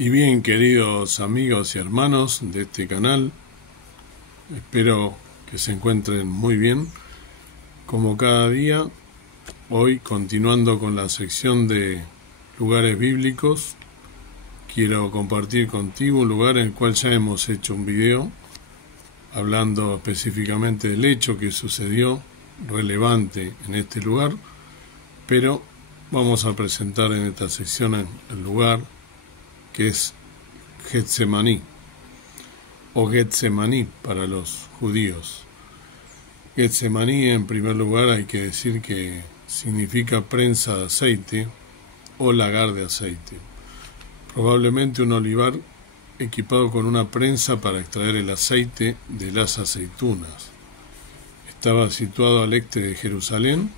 Y bien, queridos amigos y hermanos de este canal, espero que se encuentren muy bien. Como cada día, hoy continuando con la sección de lugares bíblicos, quiero compartir contigo un lugar en el cual ya hemos hecho un video hablando específicamente del hecho que sucedió relevante en este lugar, pero vamos a presentar en esta sección el lugar que es Getsemaní, o Getsemaní para los judíos. Getsemaní, en primer lugar, hay que decir que significa prensa de aceite o lagar de aceite. Probablemente un olivar equipado con una prensa para extraer el aceite de las aceitunas. Estaba situado al este de Jerusalén,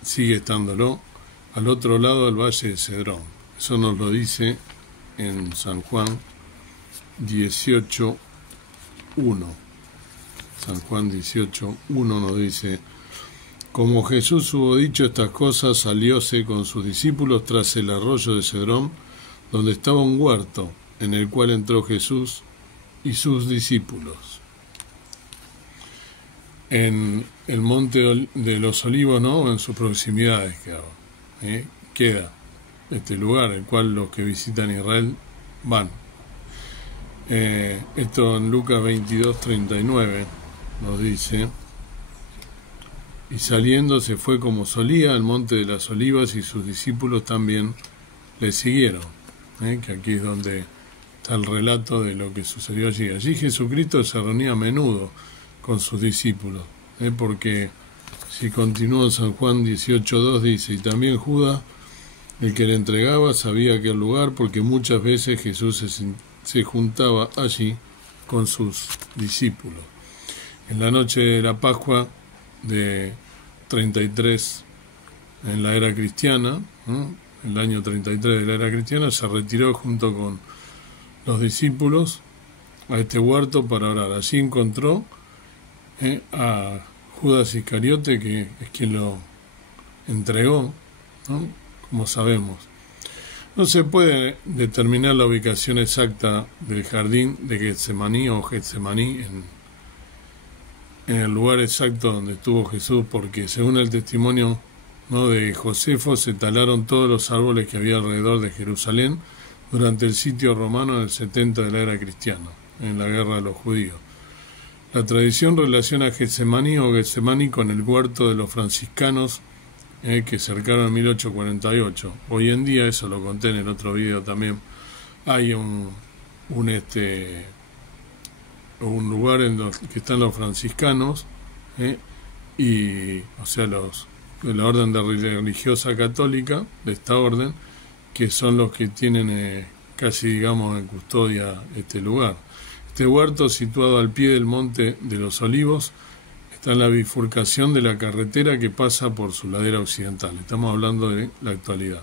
sigue estándolo, al otro lado del valle de Cedrón. Eso nos lo dice en San Juan 18:1. San Juan 18:1 nos dice: como Jesús hubo dicho estas cosas, salióse con sus discípulos tras el arroyo de Cedrón, donde estaba un huerto, en el cual entró Jesús y sus discípulos. En el monte de los Olivos, ¿no?, en sus proximidades queda este lugar, el cual los que visitan Israel van. Esto en Lucas 22:39 nos dice: y saliendo se fue como solía al monte de las Olivas, y sus discípulos también le siguieron. Que aquí es donde está el relato de lo que sucedió allí. Allí Jesucristo se reunía a menudo con sus discípulos, porque si continúa en San Juan 18:2 dice: y también Judas, el que le entregaba, sabía aquel lugar, porque muchas veces Jesús se juntaba allí con sus discípulos. En la noche de la Pascua de 33 en la era cristiana, el año 33 de la era cristiana, se retiró junto con los discípulos a este huerto para orar. Allí encontró a Judas Iscariote, que es quien lo entregó, como sabemos. No se puede determinar la ubicación exacta del jardín de Getsemaní o Getsemaní en el lugar exacto donde estuvo Jesús, porque según el testimonio de Josefo, se talaron todos los árboles que había alrededor de Jerusalén durante el sitio romano del 70 de la era cristiana, en la guerra de los judíos. La tradición relaciona Getsemaní o Getsemaní con el huerto de los franciscanos que cercaron en 1848. Hoy en día, eso lo conté en el otro video también, hay un lugar en que están los franciscanos, y, o sea, de la orden religiosa católica, de esta orden, que son los que tienen casi, digamos, en custodia este lugar. Este huerto, situado al pie del monte de los Olivos, está en la bifurcación de la carretera que pasa por su ladera occidental. Estamos hablando de la actualidad.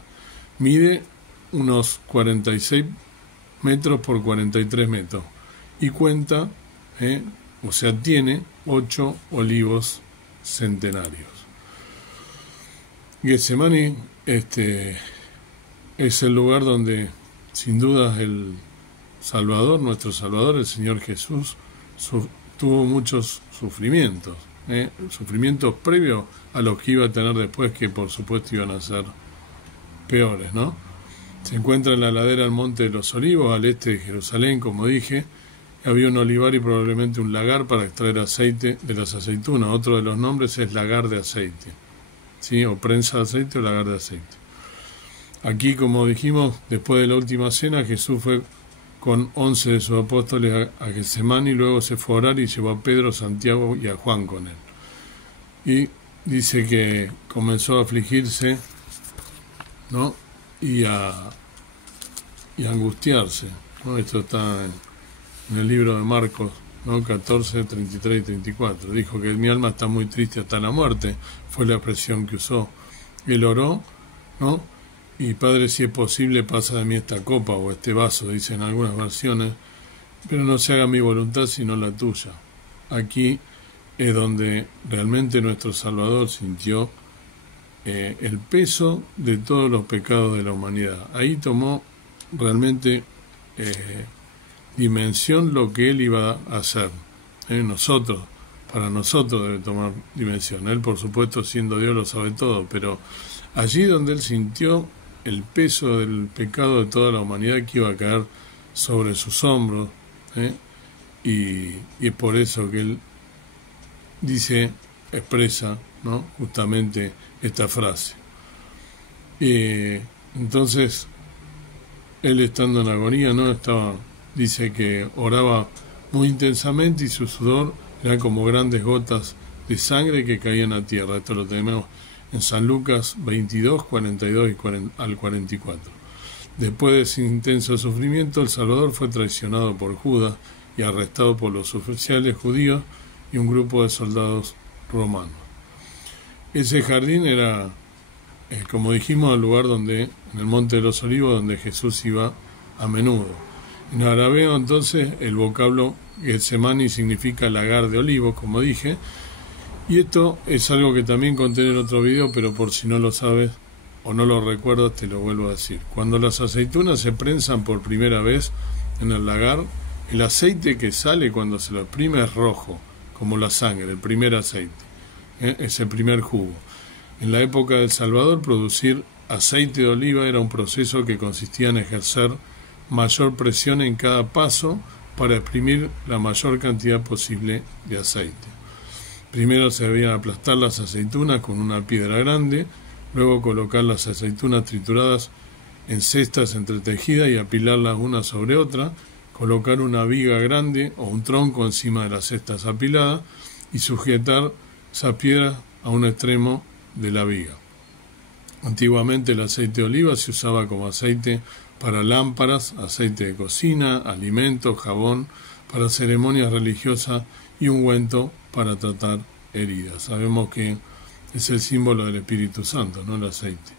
Mide unos 46 metros por 43 metros y cuenta, o sea, tiene 8 olivos centenarios. Getsemaní es el lugar donde, sin duda, el Salvador, nuestro Salvador, el Señor Jesús, tuvo muchos sufrimientos. Sufrimientos previos a los que iba a tener después, que por supuesto iban a ser peores, ¿no? Se encuentra en la ladera del Monte de los Olivos, al este de Jerusalén, como dije. Había un olivar y probablemente un lagar para extraer aceite de las aceitunas. Otro de los nombres es lagar de aceite, ¿sí? O prensa de aceite o lagar de aceite. Aquí, como dijimos, después de la última cena, Jesús fue con 11 de sus apóstoles a Getsemaní, y luego se fue a orar y llevó a Pedro, Santiago y a Juan con él. Y dice que comenzó a afligirse, ¿no?, y a angustiarse, ¿no? Esto está en el libro de Marcos, ¿no?, 14, 33 y 34. Dijo que mi alma está muy triste hasta la muerte, fue la expresión que usó. Él oró, ¿no?, y Padre, si es posible, pasa de mí esta copa o este vaso, dicen algunas versiones, pero no se haga mi voluntad sino la tuya. Aquí es donde realmente nuestro Salvador sintió el peso de todos los pecados de la humanidad. Ahí tomó realmente dimensión lo que él iba a hacer. Para nosotros debe tomar dimensión. Él, por supuesto, siendo Dios, lo sabe todo, pero allí donde él sintió el peso del pecado de toda la humanidad que iba a caer sobre sus hombros, y es por eso que él expresa, ¿no?, justamente esta frase. Entonces, él estando en agonía, ¿no?, dice que oraba muy intensamente y su sudor era como grandes gotas de sangre que caían a tierra. Esto lo tenemos en San Lucas 22, 42 al 44. Después de ese intenso sufrimiento, el Salvador fue traicionado por Judas y arrestado por los oficiales judíos y un grupo de soldados romanos. Ese jardín era, como dijimos, el lugar en el Monte de los Olivos, donde Jesús iba a menudo. En arameo, entonces, el vocablo Getsemani significa lagar de olivos, como dije, y esto es algo que también conté en otro video, pero por si no lo sabes o no lo recuerdas, te lo vuelvo a decir. Cuando las aceitunas se prensan por primera vez en el lagar, el aceite que sale cuando se lo exprime es rojo, como la sangre, el primer aceite, es el primer jugo. En la época del Salvador, producir aceite de oliva era un proceso que consistía en ejercer mayor presión en cada paso para exprimir la mayor cantidad posible de aceite. Primero se debían aplastar las aceitunas con una piedra grande, luego colocar las aceitunas trituradas en cestas entretejidas y apilarlas una sobre otra, colocar una viga grande o un tronco encima de las cestas apiladas y sujetar esas piedras a un extremo de la viga. Antiguamente el aceite de oliva se usaba como aceite para lámparas, aceite de cocina, alimentos, jabón, para ceremonias religiosas y ungüento para tratar heridas. Sabemos que es el símbolo del Espíritu Santo, ¿no?, el aceite.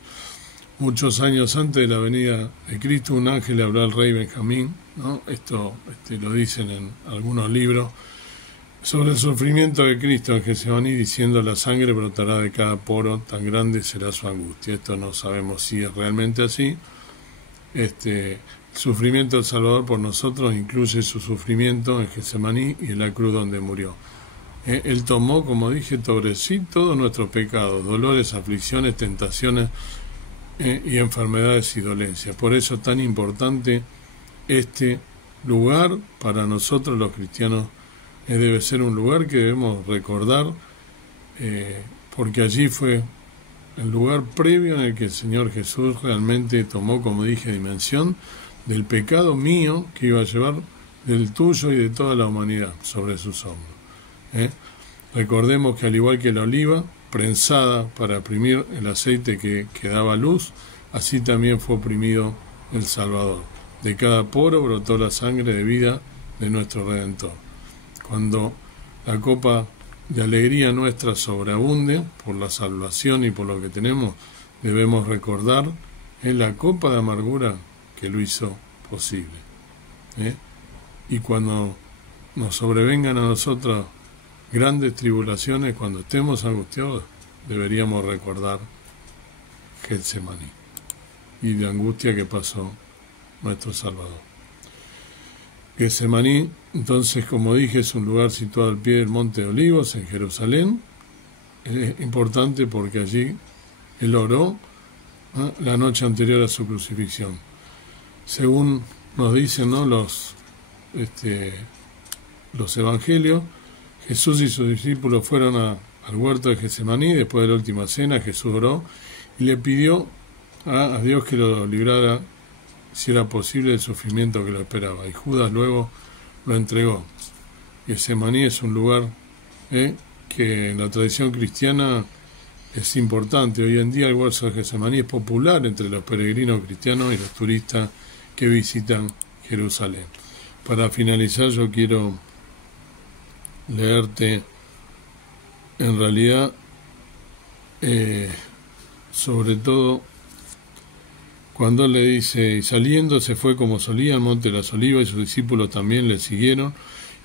Muchos años antes de la venida de Cristo, un ángel le habló al rey Benjamín, ¿no? Esto lo dicen en algunos libros, sobre el sufrimiento de Cristo en Getsemaní, diciendo: la sangre brotará de cada poro, tan grande será su angustia. Esto no sabemos si es realmente así. El sufrimiento del Salvador por nosotros incluye su sufrimiento en Getsemaní y en la cruz donde murió. Él tomó, como dije, sobre sí todos nuestros pecados, dolores, aflicciones, tentaciones y enfermedades y dolencias. Por eso es tan importante este lugar para nosotros los cristianos. Debe ser un lugar que debemos recordar, porque allí fue el lugar previo en el que el Señor Jesús realmente tomó, como dije, dimensión del pecado mío que iba a llevar, del tuyo y de toda la humanidad sobre sus hombros. Recordemos que al igual que la oliva prensada para exprimir el aceite que daba luz, así también fue oprimido el Salvador. De cada poro brotó la sangre de vida de nuestro Redentor. Cuando la copa de alegría nuestra sobreabunde por la salvación y por lo que tenemos, debemos recordar la copa de amargura que lo hizo posible. Y cuando nos sobrevengan a nosotros grandes tribulaciones, cuando estemos angustiados, deberíamos recordar Getsemaní y la angustia que pasó nuestro Salvador. Getsemaní, entonces, como dije, es un lugar situado al pie del Monte de Olivos, en Jerusalén. Es importante porque allí él oró la noche anterior a su crucifixión. Según nos dicen, ¿no?, los evangelios, Jesús y sus discípulos fueron al huerto de Getsemaní. Después de la última cena, Jesús oró y le pidió a Dios que lo librara, si era posible, el sufrimiento que lo esperaba. Y Judas luego lo entregó. Getsemaní es un lugar que en la tradición cristiana es importante. Hoy en día el huerto de Getsemaní es popular entre los peregrinos cristianos y los turistas que visitan Jerusalén. Para finalizar, yo quiero leerte en realidad sobre todo cuando él le dice: y saliendo se fue como solía al Monte de las Olivas, y sus discípulos también le siguieron,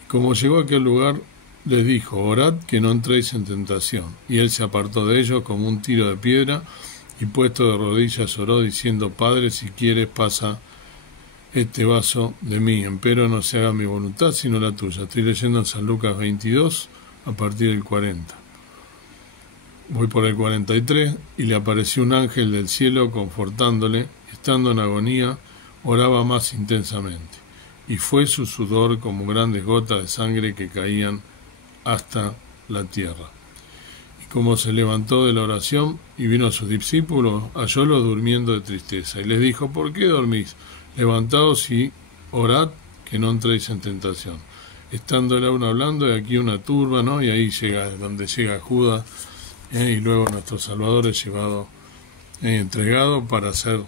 y como llegó a aquel lugar les dijo: orad que no entréis en tentación. Y él se apartó de ellos como un tiro de piedra, y puesto de rodillas oró diciendo: Padre, si quieres, pasa este vaso de mí, empero no se haga mi voluntad sino la tuya. Estoy leyendo en San Lucas 22 a partir del 40. Voy por el 43, y le apareció un ángel del cielo confortándole, estando en agonía, oraba más intensamente, y fue su sudor como grandes gotas de sangre que caían hasta la tierra. Y como se levantó de la oración y vino a sus discípulos, hallólos durmiendo de tristeza, y les dijo: ¿por qué dormís? Levantaos y orad, que no entréis en tentación. Estando aún hablando, y aquí una turba, ¿no? Y ahí llega, donde llega Judas, y luego nuestro Salvador es llevado, entregado para ser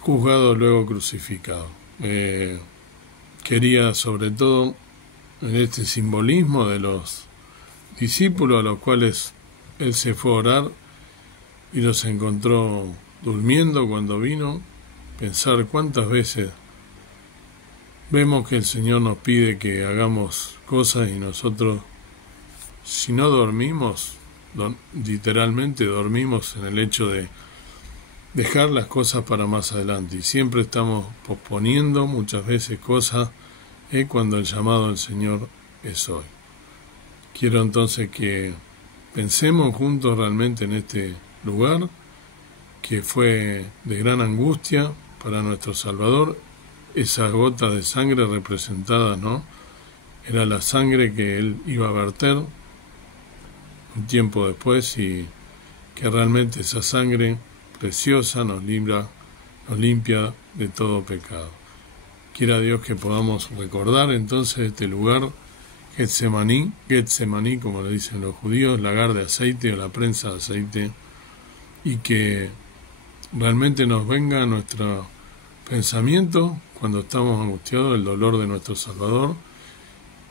juzgado, luego crucificado. Quería sobre todo en este simbolismo de los discípulos a los cuales él se fue a orar y los encontró durmiendo cuando vino, pensar cuántas veces vemos que el Señor nos pide que hagamos cosas y nosotros, si no dormimos, literalmente dormimos en el hecho de dejar las cosas para más adelante, y siempre estamos posponiendo muchas veces cosas cuando el llamado del Señor es hoy. Quiero entonces que pensemos juntos realmente en este lugar que fue de gran angustia para nuestro Salvador. Esas gotas de sangre representadas, ¿no? Era la sangre que él iba a verter un tiempo después, y que realmente esa sangre preciosa nos limpia de todo pecado. Quiera Dios que podamos recordar entonces este lugar, Getsemaní, como le dicen los judíos, lagar de aceite o la prensa de aceite, y que realmente nos venga a nuestro pensamiento cuando estamos angustiados el dolor de nuestro Salvador,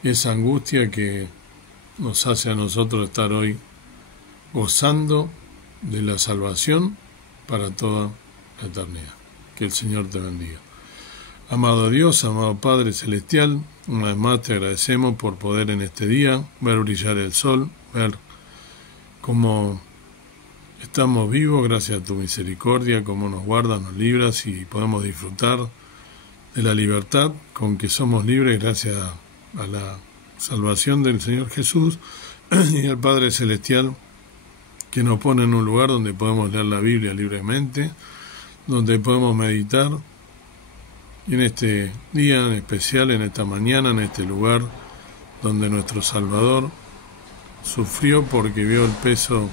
esa angustia que nos hace a nosotros estar hoy gozando de la salvación para toda la eternidad. Que el Señor te bendiga. Amado Dios, amado Padre Celestial, una vez más te agradecemos por poder en este día ver brillar el sol, ver cómo estamos vivos gracias a tu misericordia, cómo nos guardas, nos libras, y podemos disfrutar de la libertad con que somos libres gracias a la salvación del Señor Jesús, y al Padre Celestial que nos pone en un lugar donde podemos leer la Biblia libremente, donde podemos meditar, y en este día en especial, en esta mañana, en este lugar donde nuestro Salvador sufrió porque vio el peso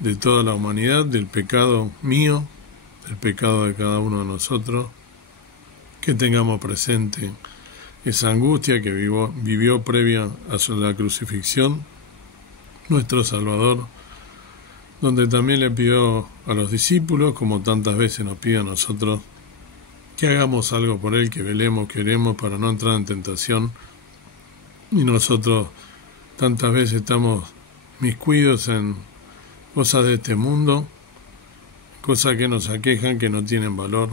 de toda la humanidad, del pecado mío, del pecado de cada uno de nosotros, que tengamos presente esa angustia que vivió previa a la crucifixión nuestro Salvador, donde también le pidió a los discípulos, como tantas veces nos pide a nosotros, que hagamos algo por Él, que velemos, que oremos para no entrar en tentación, y nosotros tantas veces estamos miscuidos en cosas de este mundo, cosas que nos aquejan, que no tienen valor,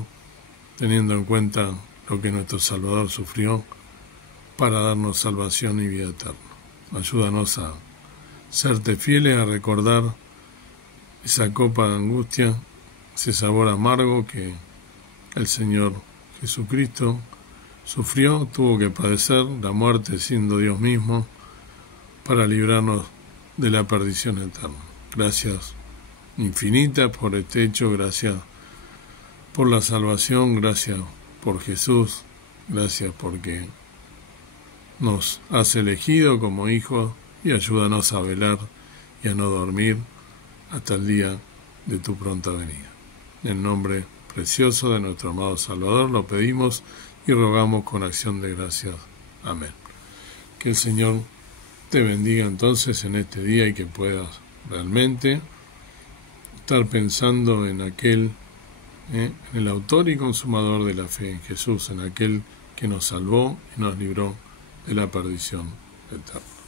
teniendo en cuenta lo que nuestro Salvador sufrió para darnos salvación y vida eterna. Ayúdanos a serte fieles, a recordar esa copa de angustia, ese sabor amargo que el Señor Jesucristo sufrió, tuvo que padecer la muerte siendo Dios mismo para librarnos de la perdición eterna. Gracias infinitas por este hecho, gracias por la salvación, gracias por Jesús, gracias porque nos has elegido como hijos, y ayúdanos a velar y a no dormir hasta el día de tu pronta venida. En el nombre precioso de nuestro amado Salvador lo pedimos y rogamos con acción de gracias. Amén. Que el Señor te bendiga entonces en este día, y que puedas realmente estar pensando en aquel, en el autor y consumador de la fe, en Jesús, en aquel que nos salvó y nos libró de la perdición eterna.